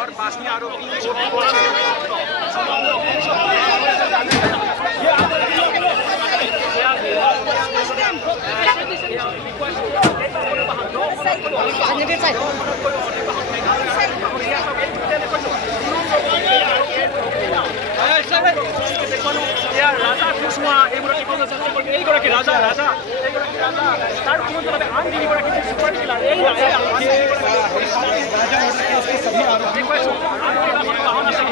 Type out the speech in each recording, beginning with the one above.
और बाकी आरोपी राजा कुसुमा এইগৰাকী এইগৰাকী ৰাজা ৰাজা এইগৰাকী ৰাজা তাৰ সমান্তৰালভাৱে আন তিনিগৰাকী ছুপাৰ কিলাৰ এই বাহন আছে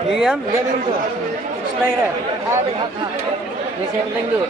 Miriam, lihat dulu tuh. Display deh. Ini sampling dulu.